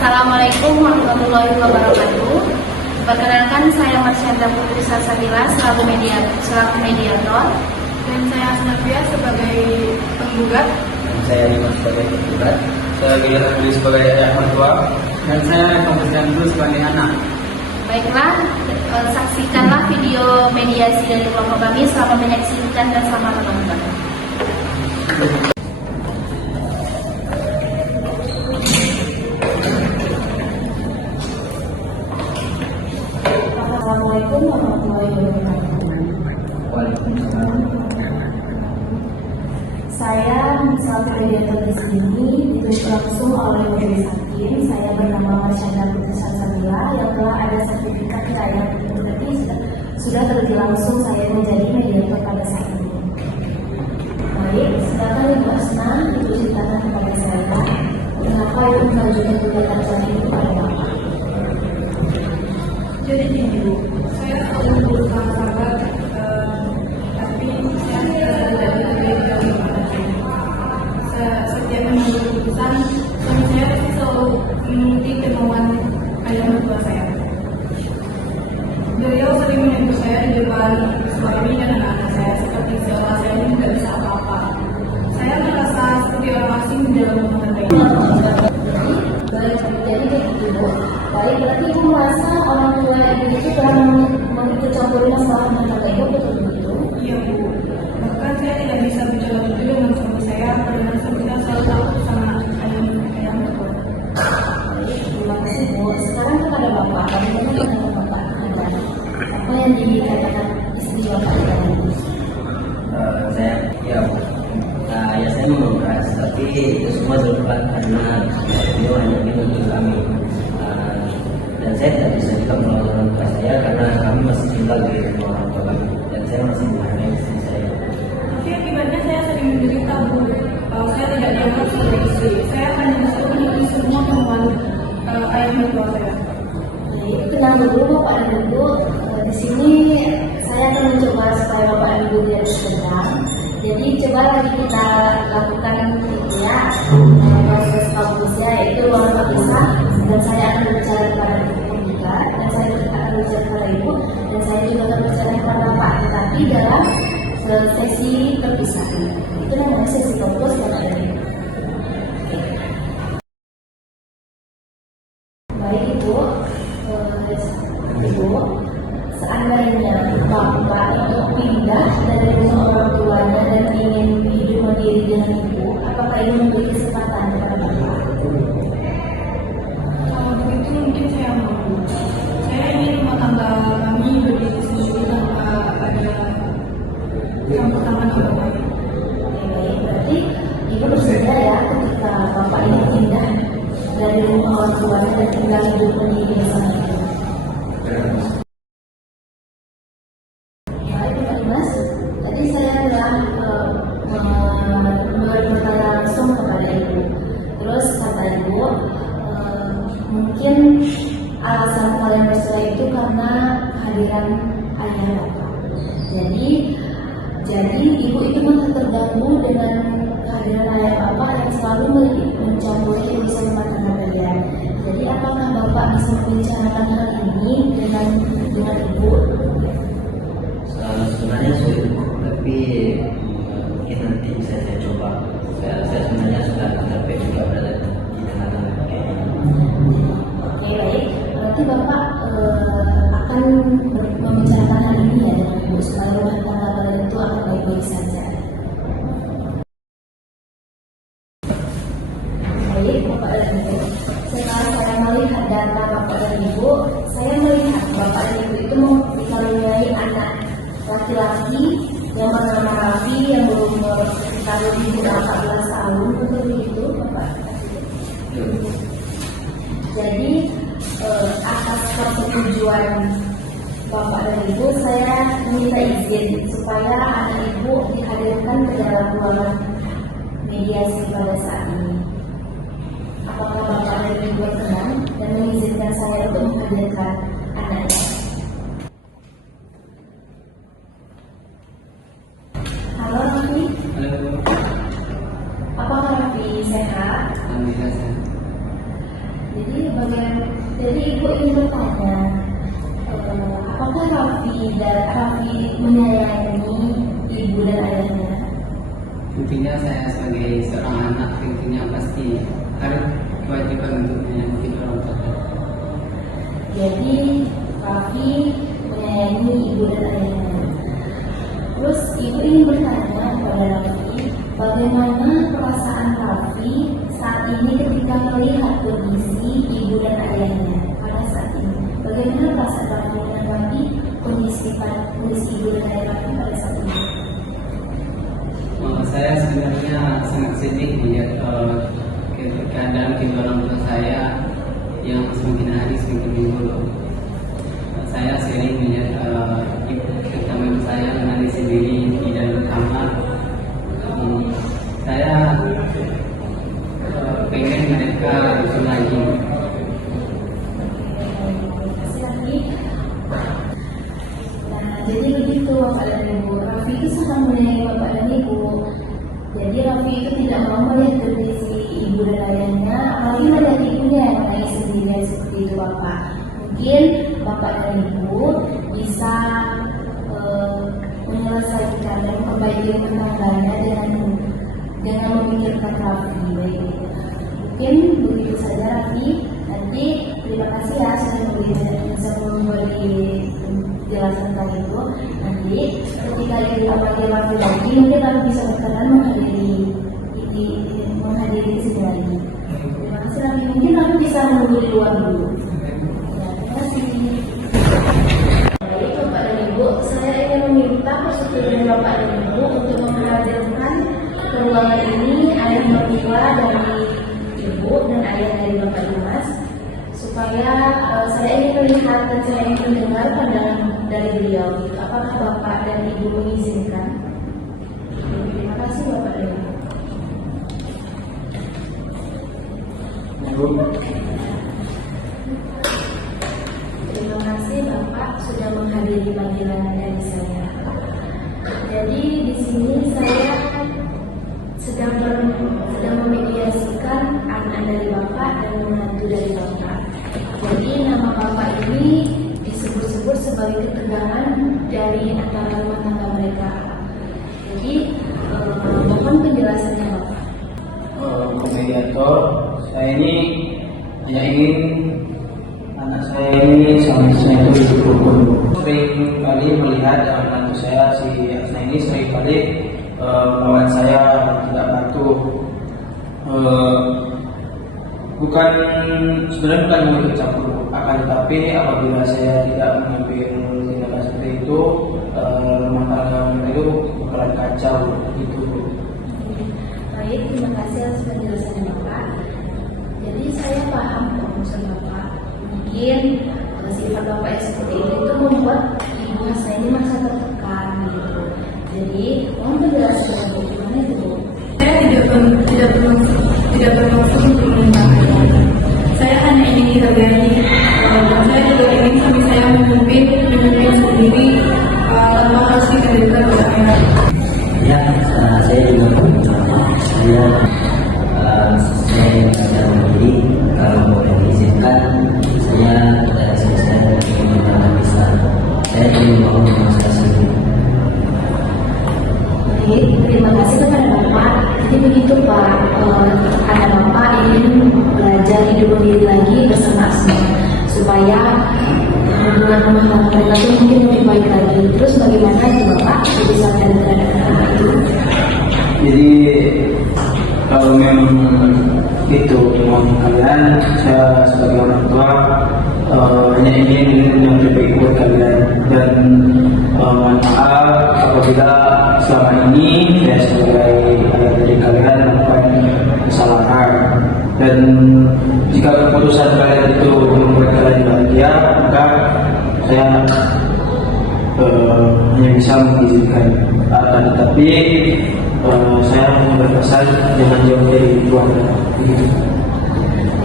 Assalamualaikum warahmatullahi wabarakatuh. Perkenalkan, saya Marsyanda Putri Salsabila selaku mediator. Dan saya Asnafia sebagai penggugat. Dan saya Dimas sebagai penggugat. Saya Gideon Abdi sebagai ayah mertua. Dan saya Kompetensi sebagai anak. Baiklah, saksikanlah video mediasi dari kelompok kami. Selamat menyaksikan dan selamat menonton. Assalamualaikum warahmatullahi wabarakatuh. Waalaikumsalam. Saya selaku mediator di sini ditulis langsung oleh Majelis Hakim. Saya bernama Marsyanda Putri Salsabila yang telah ada sertifikat kekayaan properti sudah terjadi langsung saya menjadi mediator pada saat ini. Baik, silakan Ibu Asna, Ibu ceritakan kepada saya mengapa Ibu mengajukan gugatan saat ini kepada Bapak. Jadi gini Bu, saya selalu berusaha sabar, tapi saya tidak diberi setiap mengambil keputusan, suami saya pasti selalu mengikuti kemauan ayah mertua saya. Beliau sering menegur saya di depan suami dan anak-anak saya seperti seolah saya ini tidak bisa apa-apa. Saya merasa seperti orang asing di dalam rumah tangga ini. Jadi begitu Bu. Baik, berarti Ibu merasa orang tua Ibu itu telah mengikut campur masalah rumah tangga Ibu, betul begitu? Iya Bu, bahkan saya tidak bisa bicara jujur dengan suami saya karena saya selalu takut sama ayah mertua. Baik, terima kasih Bu. Sekarang kepada Bapak, bagaimana dengan Bapak ada apa yang dikatakan istri Bapak tadi? Saya menguras, tapi itu semua berbuat karena beliau hanya menuntut kami. Dan saya tidak bisa juga melawan orang tua saya karena kami masih tinggal di rumah orang tua kami dan saya masih menghargai istri saya. Tapi akibatnya saya sering menderita Bu. Saya tidak dianggap sebagai istri. Saya hanya bisa memenuhi semua kemauan ayah mertua saya. Baik, tenang dulu Bapak dan Ibu. Di sini saya akan mencoba supaya Bapak dan Ibu tidak tenang. Jadi coba lagi kita lakukan proses kampusnya, yaitu ruangan terpisah, dan saya akan berbicara kepada penggugat, dan saya akan berbicara kepada Ibu, dan saya juga akan berbicara kepada Bapak, tetapi dalam sesi terpisah. Itu namanya sesi kampus yang ada di Baik Ibu, seandainya Bapak itu pindah dari rumah orang tuanya dan ingin hidup mandiri dengan Ibu, apakah Ibu memberi kesempatan kepada Bapak? Kalau begitu mungkin saya mau. Saya ingin rumah tangga kami berdiri sendiri tanpa ada campur tangan orang lain. Baik, berarti Ibu bersedia ya ketika Bapak ini pindah dari rumah orang tuanya dan tinggal hidup mandiri bersama Ibu. Baik Pak Dimas, tadi saya telah bertanya langsung kepada Ibu. Terus kata Ibu, mungkin alasan kalian bercerai itu karena kehadiran ayah Bapak. Jadi Ibu itu masih terganggu dengan kehadiran ayah Bapak yang selalu mencampuri urusan rumah tangga kalian. Jadi apakah Bapak bisa membicarakan hal ini dengan Ibu? Sebenarnya sulit, tapi mungkin nanti bisa saya coba. Saya sebenarnya sudah capek juga berada di tengah-tengah kayak ini. Oke, baik. Berarti Bapak akan membicarakan hal ini ya dengan Ibu supaya rumah tangga kalian itu akan baik-baik saja. Baik, Bapak dan Ibu. Setelah saya melihat data Bapak dan Ibu, saya melihat Bapak dan Ibu itu mempunyai anak laki-laki yang bernama Raffi yang berumur sekitar lebih dari 14 tahun, betul begitu Bapak? Jadi atas persetujuan Bapak dan Ibu, saya meminta izin supaya anak Ibu dihadirkan ke dalam ruangan mediasi pada saat ini. Apakah Bapak dan Ibu senang dan mengizinkan saya untuk menghadirkan anaknya? Halo Raffi. Halo. Apakah Raffi sehat? Alhamdulillah. Jadi Jadi ibu ingin bertanya, apakah Raffi menyayangi ibu dan ayahnya? Tentunya saya sebagai seorang anak tentunya pasti harus kewajiban untuk menyayangi orang tua. Jadi Raffi menyayangi ibu dan ayahnya. Terus ibu ingin bertanya kepada Raffi, bagaimana perasaan Raffi saat ini ketika melihat kondisi ibu dan ayahnya pada saat ini? Bagaimana perasaan Raffi menanggapi kondisi ibu dan ayah Raffi pada saat ini? Saya sebenarnya sangat sedih melihat keadaan kedua orang tua saya yang semakin hari semakin memburuk. Saya sering melihat terutama ibu saya menangis sendiri di dalam kamar. Saya pengen mereka bersama lagi. Jadi begitu Bapak dan Ibu, Raffi itu sangat menyayangi Bapak dan Ibu. Jadi Raffi itu tidak mau melihat kondisi ibu dan ayahnya, apalagi melihat ibunya yang menangis sendirian seperti itu Bapak. Mungkin Bapak dan Ibu bisa menyelesaikan dan memperbaiki rumah tangganya dengan memikirkan Raffi. Mungkin begitu saja Raffi. Nanti terima kasih ya sudah memberi jelasan tentang itu. Nanti ketika dipanggil Raffi lagi, mungkin Raffi bisa berkenan menghadiri di sini lagi. Terima kasih Raffi. Mungkin Raffi bisa menunggu di luar dulu. Ya, terima kasih. Baik Bapak dan Ibu, saya ingin meminta persetujuan Bapak dan Ibu untuk menghadirkan ke ruangan ini ayah mertua dari Ibu dan ayah dari Bapak Dimas, supaya saya ingin melihat dan saya ingin mendengar pandangan dari beliau. Apakah Bapak dan Ibu mengizinkan? Terima kasih Bapak dan Ibu. Terima kasih Bapak sudah menghadiri panggilan dari saya. Jadi di sini saya sedang memediasikan anak dari Bapak dan menantu dari Bapak. Jadi nama Bapak ini disebut-sebut sebagai ketegangan dari antara rumah tangga mereka. Jadi mohon penjelasannya Bapak. Mediator, saya ini hanya ingin anak saya ini suami saya itu hidup rukun. Sering kali melihat menantu saya si Asna ini sering kali melawan saya tidak patuh. Bukan sebenarnya bukan mau ikut campur, akan tetapi apabila saya tidak mengambil tindakan seperti itu, rumah tangga itu bakalan kacau gitu. Baik, terima kasih atas penjelasannya Bapak. Jadi saya paham maksud Bapak. Mungkin sifat Bapak yang seperti itu membuat ibu saya ini merasa tertekan gitu. Jadi mohon penjelasan bagaimana itu Bu? Saya tidak bermaksud untuk menentangnya. Saya hanya ingin dihargai dan saya juga ingin suami saya memimpin sendiri tanpa harus dikendalikan oleh ayah. Ya, saya juga saya akan berdiri kalau boleh diizinkan saya tidak selesai dengan bisa saya ingin mau memasukkan sendiri. Baik, terima kasih kepada Bapak. Jadi begitu Pak, anak Bapak ingin belajar hidup mandiri lagi bersama Asma supaya hubungan rumah tangga mereka itu mungkin lebih baik lagi. Terus bagaimana itu Bapak bisa terhadap anak itu? Jadi kalau memang itu mau kalian, saya sebagai orang tua hanya ingin yang terbaik buat kalian dan mohon maaf apabila selama ini saya sebagai ayah dari kalian melakukan kesalahan, dan jika keputusan kalian itu membuat kalian bahagia, maka saya hanya bisa mengizinkan. Akan tetapi saya hanya berpesan jangan jauh dari keluarga.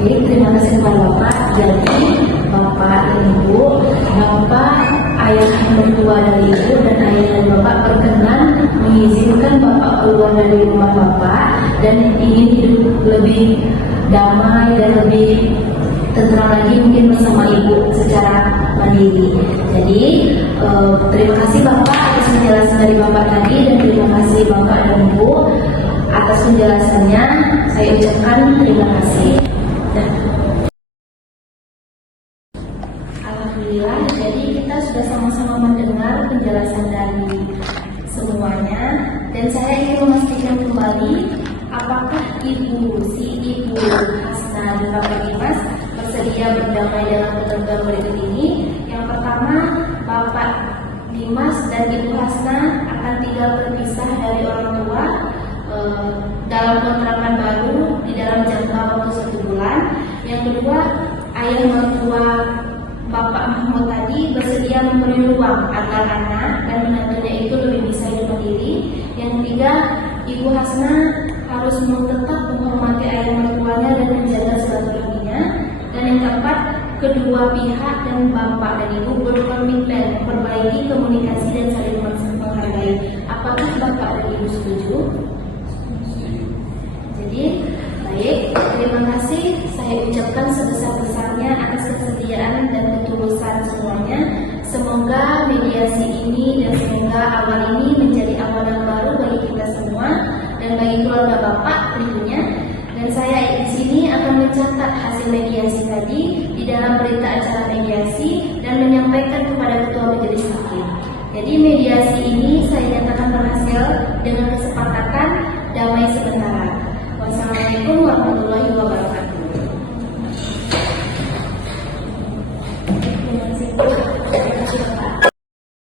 Baik, terima kasih kepada Bapak. Jadi Bapak dan Ibu, Bapak ayah mertua dari Ibu dan ayah dari Bapak berkenan mengizinkan Bapak keluar dari rumah Bapak dan ingin hidup lebih damai dan lebih tenteram lagi mungkin bersama ibu secara mandiri. Jadi terima kasih Bapak atas penjelasan dari Bapak tadi, dan terima kasih Bapak dan Ibu atas penjelasannya. Saya ucapkan terima kasih. Dan alhamdulillah, jadi kita sudah sama-sama mendengar penjelasan dari semuanya, dan saya ingin memastikan kembali apakah Ibu Hasna dan Bapak Dimas bersedia berdamai dalam ketentuan berikut ini. Yang pertama, Bapak Dimas dan Ibu Hasna akan tinggal berpisah dari orang tua dalam kontrakan baru di dalam jangka waktu 1 bulan. Yang kedua, ayah mertua Bapak Mahmud tadi bersedia memberi ruang agar anak dan menantunya itu lebih bisa hidup mandiri. Yang ketiga, Ibu Hasna harus tetap menghormati ayah mertuanya dan menjaga silaturahminya. Dan yang keempat, kedua pihak dan Bapak dan Ibu berkomitmen memperbaiki komunikasi dan saling menghargai. Apakah Bapak dan Ibu setuju? Jadi, baik, terima kasih. Saya ucapkan sebesar-besarnya atas kesetiaan dan ketulusan semuanya. Semoga mediasi ini dan semoga awal ini menjadi awal yang baru bagi kita semua dan bagi keluarga Bapak tentunya. Dan saya di sini akan mencatat hasil mediasi tadi di dalam berita acara mediasi dan menyampaikan kepada Ketua Majelis Hakim. Jadi mediasi ini saya nyatakan